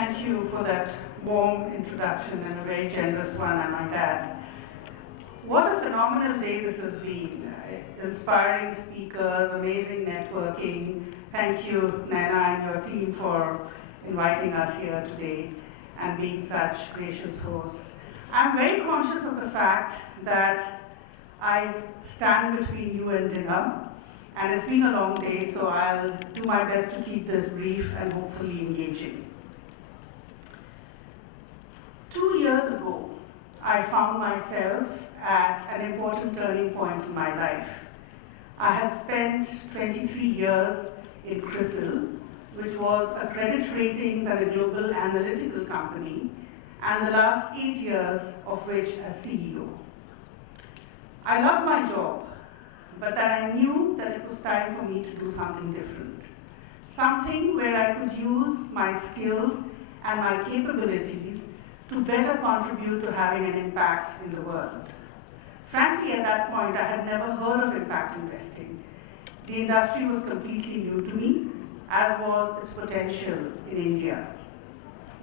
thank you for that warm introduction and a very generous one, I might add. What a phenomenal day this has been. Inspiring speakers, amazing networking. Thank you, Naina, and your team for inviting us here today and being such gracious hosts. I'm very conscious of the fact that I stand between you and dinner, and it's been a long day, so I'll do my best to keep this brief and hopefully engaging. 2 years ago, I found myself at an important turning point in my life. I had spent 23 years in CRISIL, which was a credit ratings and a global analytical company, and the last 8 years of which as CEO. I loved my job, but that I knew that it was time for me to do something different. Something where I could use my skills and my capabilities to better contribute to having an impact in the world. Frankly, at that point, I had never heard of impact investing. The industry was completely new to me, as was its potential in India.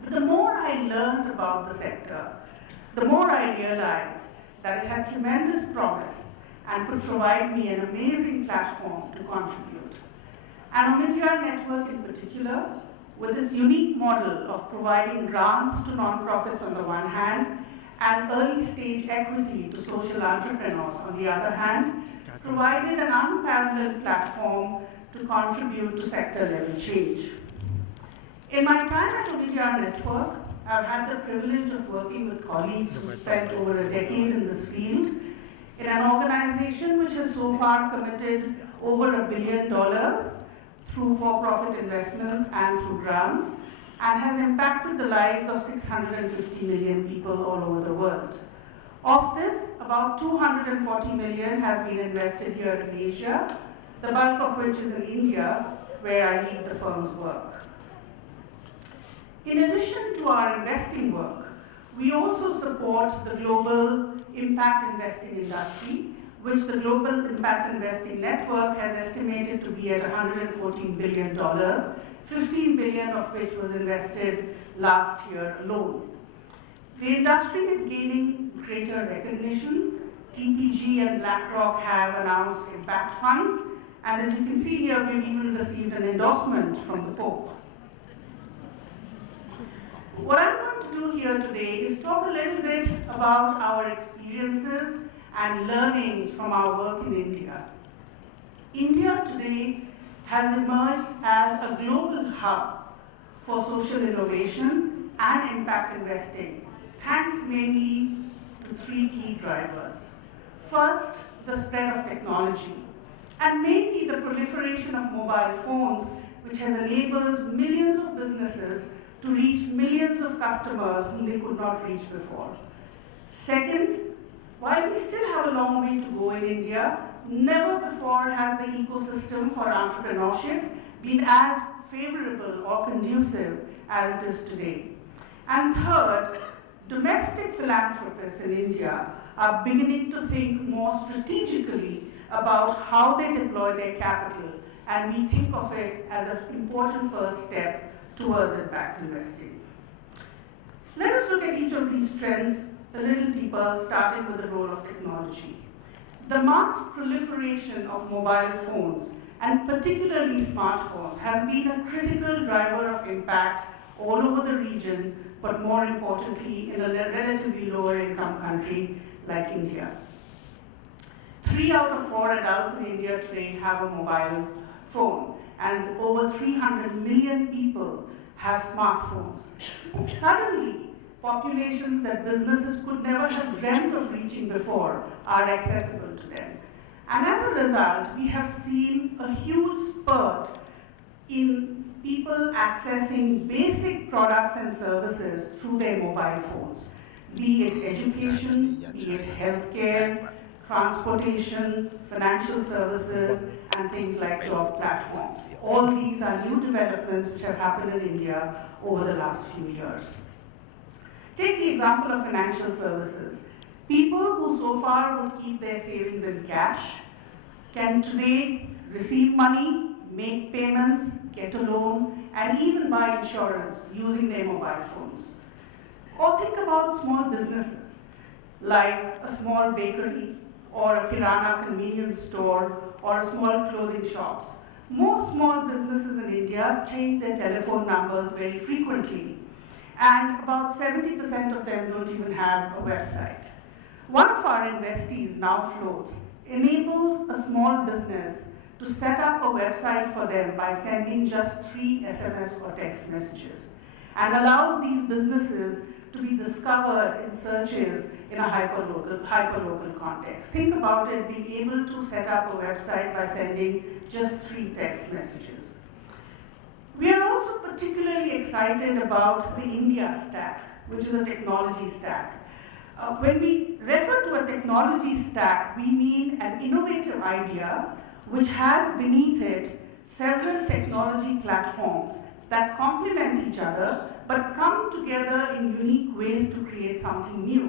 But the more I learned about the sector, the more I realized that it had tremendous promise and could provide me an amazing platform to contribute. And Omidyar Network in particular, with its unique model of providing grants to nonprofits on the one hand, and early stage equity to social entrepreneurs on the other hand, provided an unparalleled platform to contribute to sector level change. In my time at Omidyar Network, I've had the privilege of working with colleagues who spent over a decade in this field, in an organization which has so far committed over $1 billion through for-profit investments and through grants, and has impacted the lives of 650 million people all over the world. Of this, about 240 million has been invested here in Asia, the bulk of which is in India, where I lead the firm's work. In addition to our investing work, we also support the global impact investing industry, which the Global Impact Investing Network has estimated to be at $114 billion, 15 billion of which was invested last year alone. The industry is gaining greater recognition. TPG and BlackRock have announced impact funds, and as you can see here, we've even received an endorsement from the Pope. What I'm going to do here today is talk a little bit about our experiences and learnings from our work in India. India today has emerged as a global hub for social innovation and impact investing, thanks mainly to 3 key drivers. First, the spread of technology, and mainly the proliferation of mobile phones, which has enabled millions of businesses to reach millions of customers whom they could not reach before. Second, while we still have a long way to go in India, never before has the ecosystem for entrepreneurship been as favorable or conducive as it is today. And third, domestic philanthropists in India are beginning to think more strategically about how they deploy their capital, and we think of it as an important first step towards impact investing. Let us look at each of these trends a little deeper, starting with the role of technology. The mass proliferation of mobile phones, and particularly smartphones, has been a critical driver of impact all over the region, but more importantly, in a relatively lower income country like India. 3 out of 4 adults in India today have a mobile phone, and over 300 million people have smartphones. Suddenly, populations that businesses could never have dreamt of reaching before are accessible to them. And as a result, we have seen a huge spurt in people accessing basic products and services through their mobile phones, be it education, be it healthcare, transportation, financial services, and things like job platforms. All these are new developments which have happened in India over the last few years. Take the example of financial services. People who so far would keep their savings in cash can today receive money, make payments, get a loan, and even buy insurance using their mobile phones. Or think about small businesses, like a small bakery, or a kirana convenience store, or small clothing shops. Most small businesses in India change their telephone numbers very frequently, and about 70% of them don't even have a website. One of our investees, Now Floats, enables a small business to set up a website for them by sending just 3 SMS or text messages, and allows these businesses to be discovered in searches in a hyperlocal context. Think about it, being able to set up a website by sending just 3 text messages. We are also particularly excited about the India stack, which is a technology stack. When we refer to a technology stack, we mean an innovative idea which has beneath it several technology platforms that complement each other but come together in unique ways to create something new.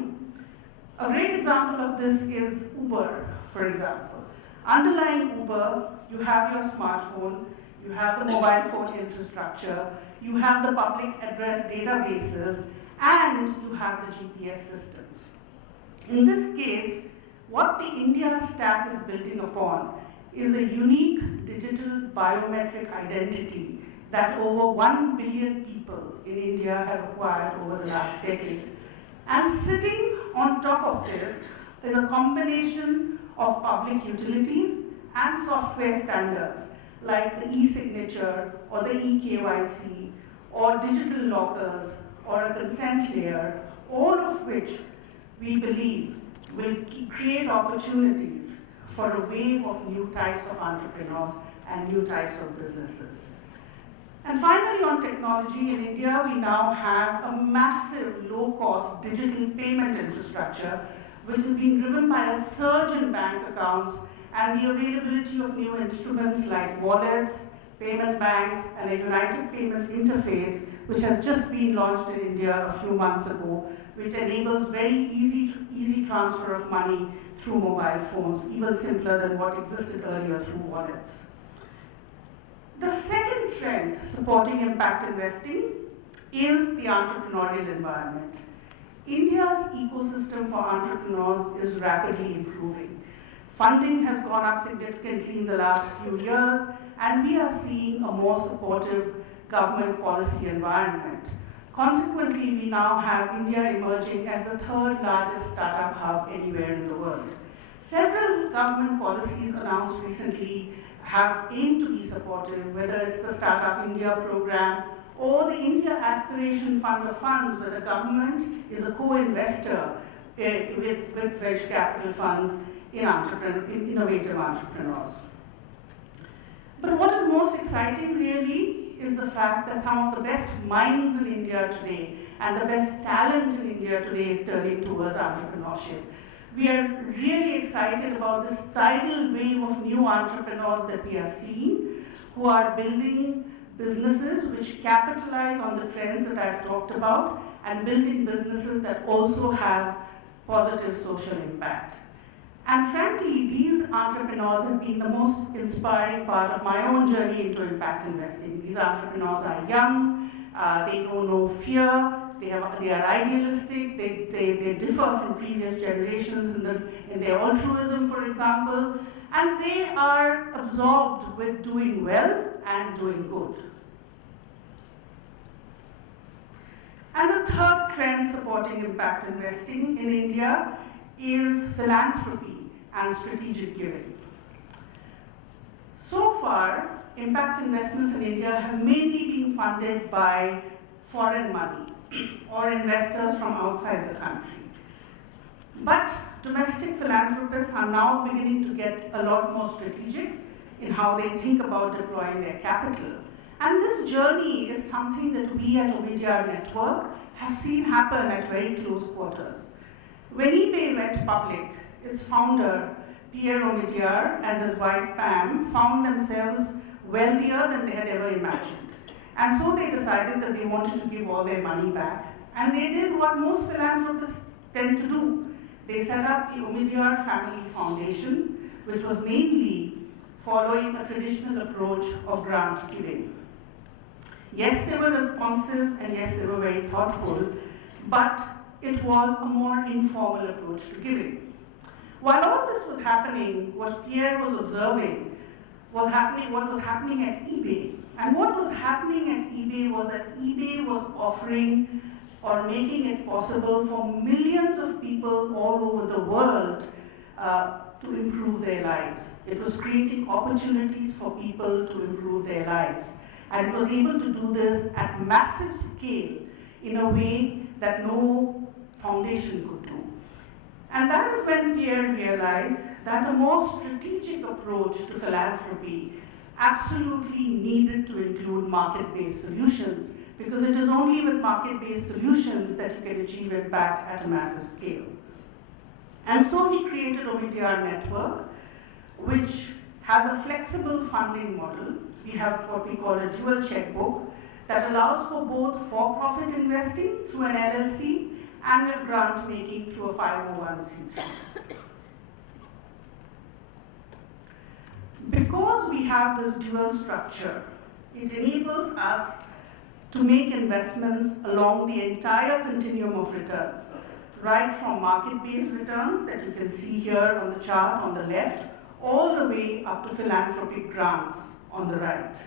A great example of this is Uber, for example. Underlying Uber, you have your smartphone, you have the mobile phone infrastructure, you have the public address databases, and you have the GPS systems. In this case, what the India stack is building upon is a unique digital biometric identity that over 1 billion people in India have acquired over the last decade. And sitting on top of this is a combination of public utilities and software standards like the e-signature or the e-KYC or digital lockers or a consent layer, all of which we believe will create opportunities for a wave of new types of entrepreneurs and new types of businesses. And finally, on technology, in India, we now have a massive low-cost digital payment infrastructure which is being driven by a surge in bank accounts and the availability of new instruments like wallets, payment banks, and a united payment interface, which has just been launched in India a few months ago, which enables very easy transfer of money through mobile phones, even simpler than what existed earlier through wallets. The second trend supporting impact investing is the entrepreneurial environment. India's ecosystem for entrepreneurs is rapidly improving. Funding has gone up significantly in the last few years, and we are seeing a more supportive government policy environment. Consequently, we now have India emerging as the 3rd largest startup hub anywhere in the world. Several government policies announced recently have aimed to be supportive, whether it's the Startup India program or the India Aspiration Fund of Funds, where the government is a co-investor with venture capital funds in innovative entrepreneurs. But what is most exciting really is the fact that some of the best minds in India today and the best talent in India today is turning towards entrepreneurship. We are really excited about this tidal wave of new entrepreneurs that we are seeing, who are building businesses which capitalize on the trends that I've talked about, and building businesses that also have positive social impact. And frankly, these entrepreneurs have been the most inspiring part of my own journey into impact investing. These entrepreneurs are young, they know no fear, they are idealistic, they differ from previous generations in their altruism, for example, and they are absorbed with doing well and doing good. And the third trend supporting impact investing in India is philanthropy and strategic giving. So far, impact investments in India have mainly been funded by foreign money or investors from outside the country. But domestic philanthropists are now beginning to get a lot more strategic in how they think about deploying their capital. And this journey is something that we at Omidyar Network have seen happen at very close quarters. When eBay went public, its founder, Pierre Omidyar, and his wife Pam found themselves wealthier than they had ever imagined. And so they decided that they wanted to give all their money back. And they did what most philanthropists tend to do. They set up the Omidyar Family Foundation, which was mainly following a traditional approach of grant giving. Yes, they were responsive, and yes, they were very thoughtful, but it was a more informal approach to giving. While all this was happening, what Pierre was observing was what was happening at eBay. And what was happening at eBay was that eBay was offering or making it possible for millions of people all over the world to improve their lives. It was creating opportunities for people to improve their lives. And it was able to do this at massive scale in a way that no foundation could do. And that is when Pierre realized that a more strategic approach to philanthropy absolutely needed to include market-based solutions, because it is only with market-based solutions that you can achieve impact at a massive scale. And so he created Omidyar Network, which has a flexible funding model. We have what we call a dual checkbook that allows for both for-profit investing through an LLC and with grant making through a 501c3. Because we have this dual structure, it enables us to make investments along the entire continuum of returns, right from market-based returns that you can see here on the chart on the left, all the way up to philanthropic grants on the right.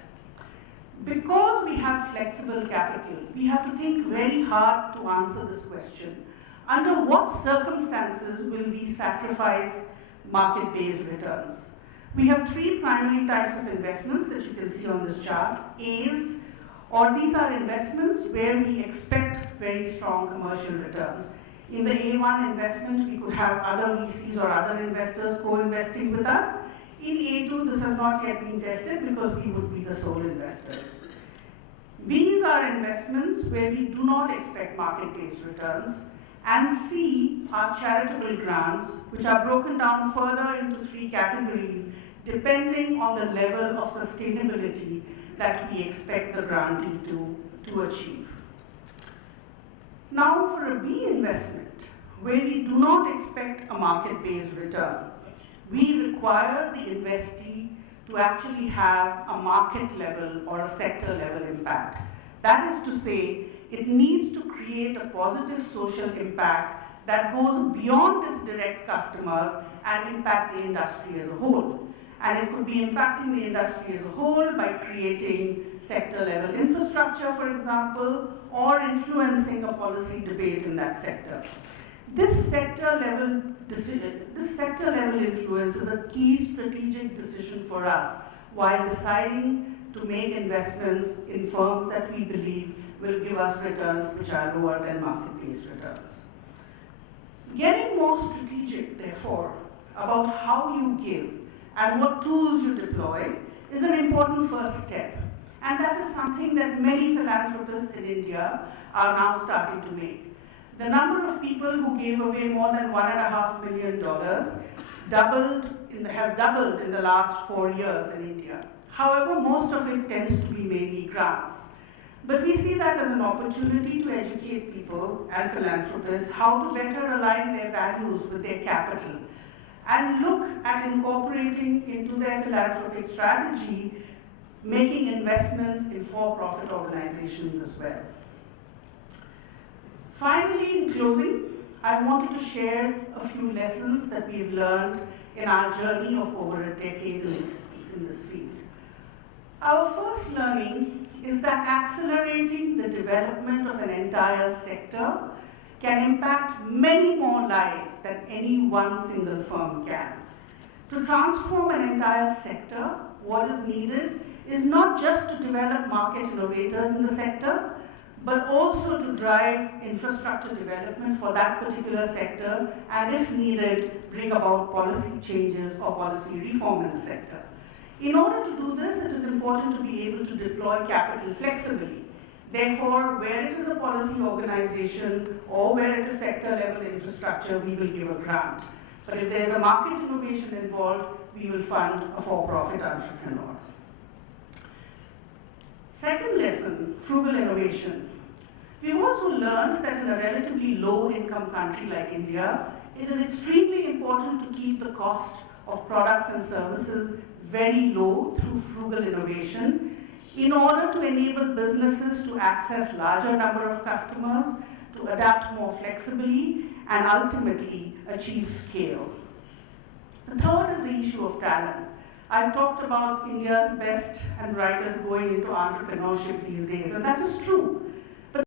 Because we have flexible capital, we have to think very hard to answer this question. Under what circumstances will we sacrifice market-based returns? We have three primary types of investments that you can see on this chart. A's, or these are investments where we expect very strong commercial returns. In the A1 investment, we could have other VCs or other investors co-investing with us. In A2, this has not yet been tested because we would be the sole investors. B's are investments where we do not expect market-based returns. And C are charitable grants, which are broken down further into three categories, depending on the level of sustainability that we expect the grantee to achieve. Now, for a B investment, where we do not expect a market-based return, we require the investee to actually have a market level or a sector level impact. That is to say, it needs to create a positive social impact that goes beyond its direct customers and impact the industry as a whole. And it could be impacting the industry as a whole by creating sector-level infrastructure, for example, or influencing a policy debate in that sector. This sector-level influence is a key strategic decision for us while deciding to make investments in firms that we believe will give us returns which are lower than market-based returns. Getting more strategic, therefore, about how you give and what tools you deploy is an important first step. And that is something that many philanthropists in India are now starting to make. The number of people who gave away more than $1.5 million has doubled in the last 4 years in India. However, most of it tends to be mainly grants. But we see that as an opportunity to educate people and philanthropists how to better align their values with their capital and look at incorporating into their philanthropic strategy making investments in for-profit organizations as well. Finally, in closing, I wanted to share a few lessons that we've learned in our journey of over a decade in this field. Our first learning is that accelerating the development of an entire sector can impact many more lives than any one single firm can. To transform an entire sector, what is needed is not just to develop market innovators in the sector, but also to drive infrastructure development for that particular sector, and if needed, bring about policy changes or policy reform in the sector. In order to do this, it is important to be able to deploy capital flexibly. Therefore, where it is a policy organization or where it is sector-level infrastructure, we will give a grant. But if there's a market innovation involved, we will fund a for-profit entrepreneur. Second lesson, frugal innovation. We've also learned that in a relatively low-income country like India, it is extremely important to keep the cost of products and services very low through frugal innovation in order to enable businesses to access larger number of customers, to adapt more flexibly, and ultimately achieve scale. The third is the issue of talent. I talked about India's best and brightest going into entrepreneurship these days, and that is true.